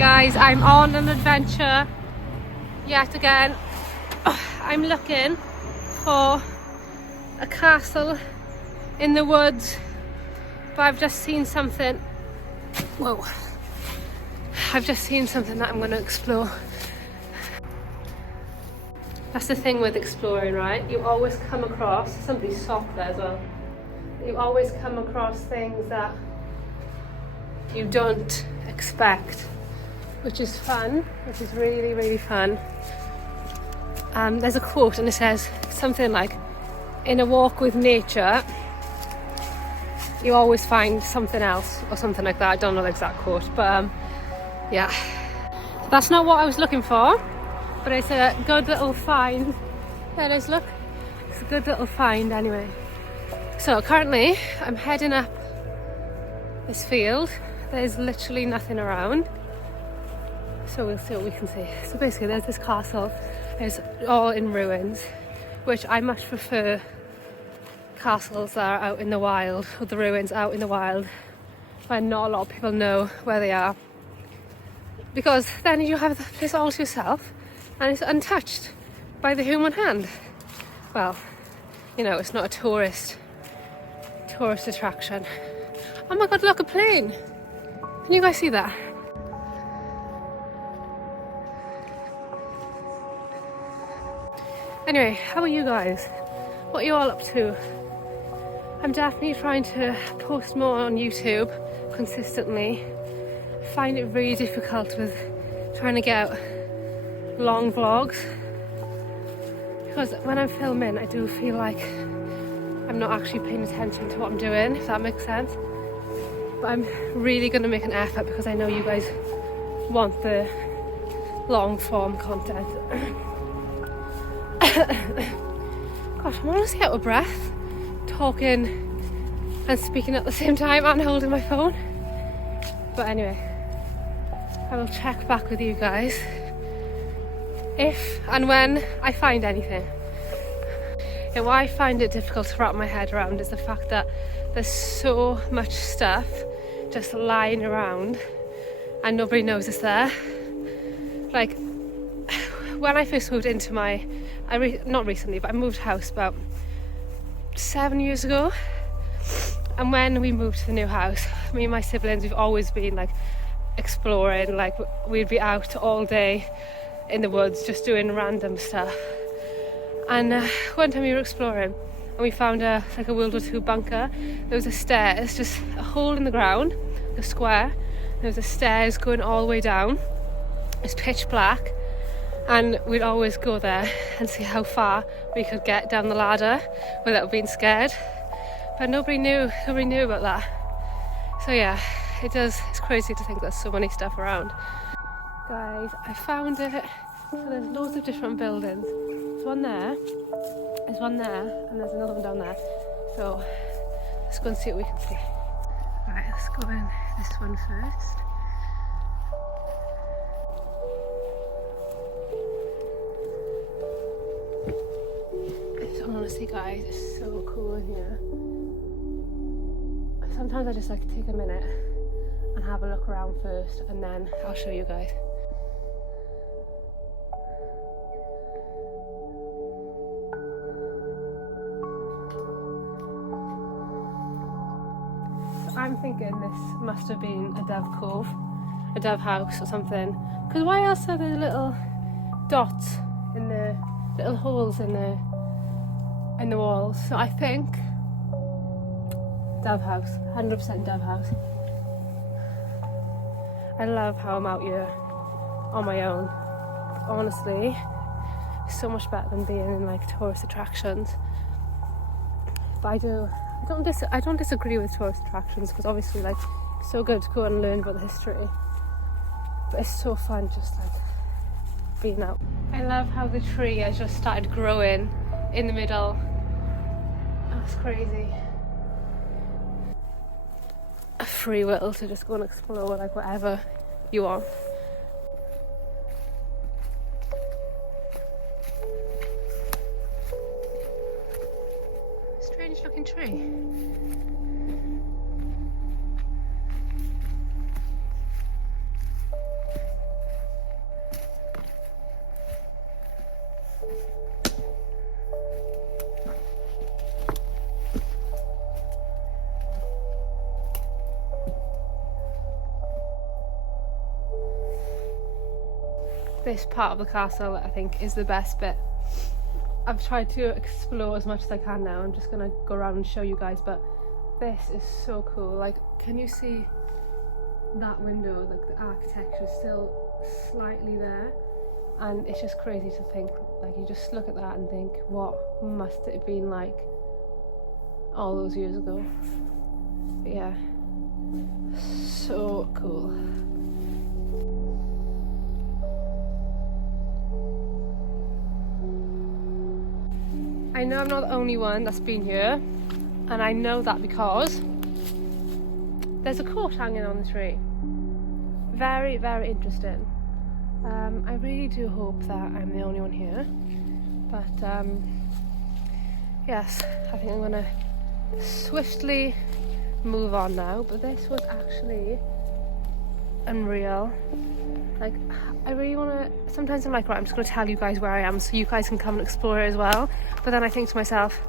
Guys, I'm on an adventure yet again. I'm looking for a castle in the woods, but I've just seen something. Whoa. I've just seen something that I'm going to explore. That's the thing with exploring, right? You always come across, somebody's sock there as well. You always come across things that you don't expect, which is fun, which is really, really fun. There's a quote and it says something like, in a walk with nature, you always find something else, or something like that. I don't know the exact quote, but yeah. That's not what I was looking for, but it's a good little find. There it is, look. It's a good little find anyway. So currently, I'm heading up this field. There's literally nothing around. So we'll see what we can see. So basically there's this castle. It's all in ruins, which I much prefer castles that are out in the wild, or the ruins out in the wild, where not a lot of people know where they are. Because then you have the place all to yourself and it's untouched by the human hand. Well, you know, it's not a tourist attraction. Oh my god, look, a plane! Can you guys see that? Anyway, how are you guys? What are you all up to? I'm definitely trying to post more on YouTube consistently. I find it really difficult with trying to get out long vlogs, because when I'm filming I do feel like I'm not actually paying attention to what I'm doing, if that makes sense. But I'm really going to make an effort because I know you guys want the long form content. Gosh, I'm honestly out of breath talking and speaking at the same time and holding my phone. But anyway, I will check back with you guys if and when I find anything. And why I find it difficult to wrap my head around is the fact that there's so much stuff just lying around and nobody knows it's there. Like, when I first moved into my, not recently, but I moved house about 7 years ago. And when we moved to the new house, me and my siblings, we've always been like exploring. Like, we'd be out all day in the woods just doing random stuff. And one time we were exploring and we found a World War II bunker. There was a stairs, just a hole in the ground, a square. There was a stairs going all the way down. It's pitch black, and we'd always go there and see how far we could get down the ladder without being scared. But nobody knew about that. So yeah, it's crazy to think there's so many stuff around. Guys, I found it. So there's loads of different buildings. There's one there, and there's another one down there. So let's go and see what we can see. Right, let's go in this one first. Honestly guys, it's so cool in here. Sometimes I just like to take a minute and have a look around first, and then I'll show you guys. So I'm thinking this must have been a dove cove, a dove house or something, because why else are there little dots in the little holes in the walls? So I think dove house, 100% dove house. I love how I'm out here on my own. Honestly, it's so much better than being in like tourist attractions. But I don't disagree with tourist attractions, because obviously like it's so good to go and learn about the history. But it's so fun just like being out. I love how the tree has just started growing in the middle. That's crazy. A free will to just go and explore like whatever you want. Strange looking tree. this part of the castle, I think, is the best bit. I've tried to explore as much as I can now. I'm just gonna go around and show you guys, but this is so cool. Like, can you see that window? Like, the architecture is still slightly there, and it's just crazy to think, like, you just look at that and think, what must it have been like all those years ago? But yeah, so cool. I know I'm not the only one that's been here, and I know that because there's a coat hanging on the tree. Very, very interesting. I really do hope that I'm the only one here, but yes, I think I'm gonna swiftly move on now. But this was actually unreal. Like, I really want to, sometimes I'm like, right, I'm just going to tell you guys where I am so you guys can come and explore it as well. But then I think to myself,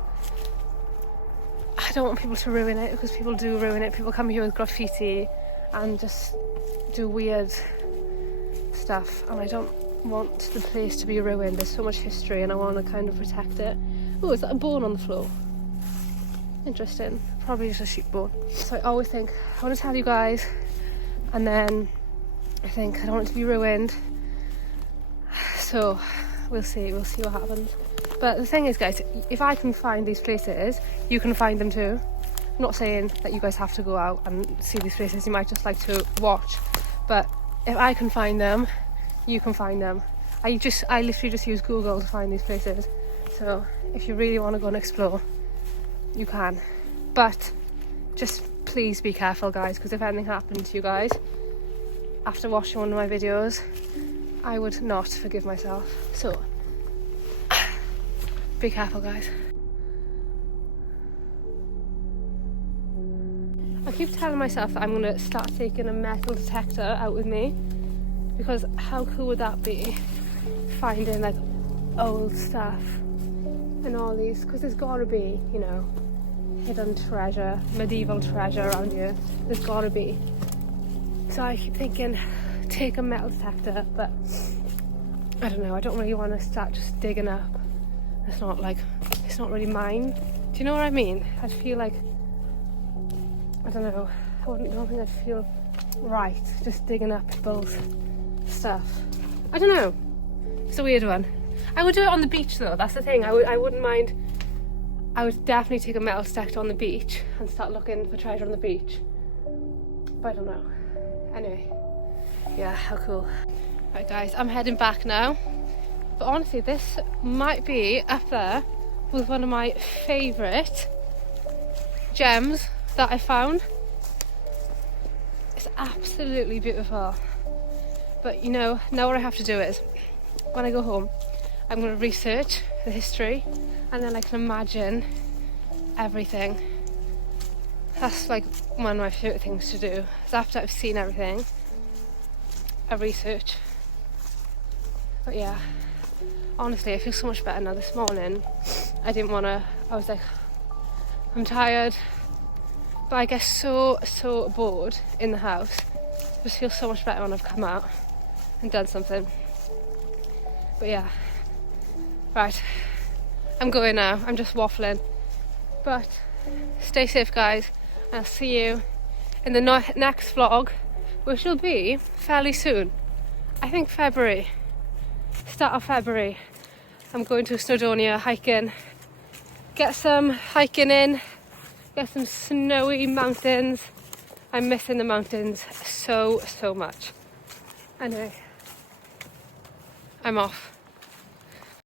I don't want people to ruin it, because people do ruin it. People come here with graffiti and just do weird stuff, and I don't want the place to be ruined. There's so much history and I want to kind of protect it. Oh, is that a bone on the floor? Interesting. Probably just a sheep bone. So I always think, I want to tell you guys, and then I think I don't want it to be ruined. So we'll see what happens. But the thing is, guys, if I can find these places, you can find them too. I'm not saying that you guys have to go out and see these places. You might just like to watch. But if I can find them, you can find them. I literally just use Google to find these places. So if you really want to go and explore, you can. But just please be careful, guys, because if anything happened to you guys after watching one of my videos, I would not forgive myself. So be careful, guys. I keep telling myself that I'm going to start taking a metal detector out with me, because how cool would that be, finding like old stuff and all these, because there's got to be, you know, hidden treasure, medieval treasure around here. There's got to be. So I keep thinking, take a metal detector, but I don't know, I don't really want to start just digging up. It's not really mine. Do you know what I mean? I'd feel like, I don't know, don't think I'd feel right just digging up people's stuff. I don't know. It's a weird one. I would do it on the beach though, that's the thing. I wouldn't mind. I would definitely take a metal detector on the beach and start looking for treasure on the beach. But I don't know. Anyway, yeah, how cool. Right guys, I'm heading back now. But honestly, this might be up there with one of my favourite gems that I found. It's absolutely beautiful. But you know, now what I have to do is, when I go home, I'm going to research the history, and then I can imagine everything. That's like one of my favourite things to do. So after I've seen everything, I research. But yeah, honestly, I feel so much better now. This morning, I was like, I'm tired, but I get so bored in the house. I just feel so much better when I've come out and done something. But yeah, right, I'm going now. I'm just waffling. But stay safe, guys. I'll see you in the next vlog, which will be fairly soon. I think February, start of February. I'm going to Snowdonia hiking, get some hiking in, get some snowy mountains. I'm missing the mountains so much. Anyway, I'm off.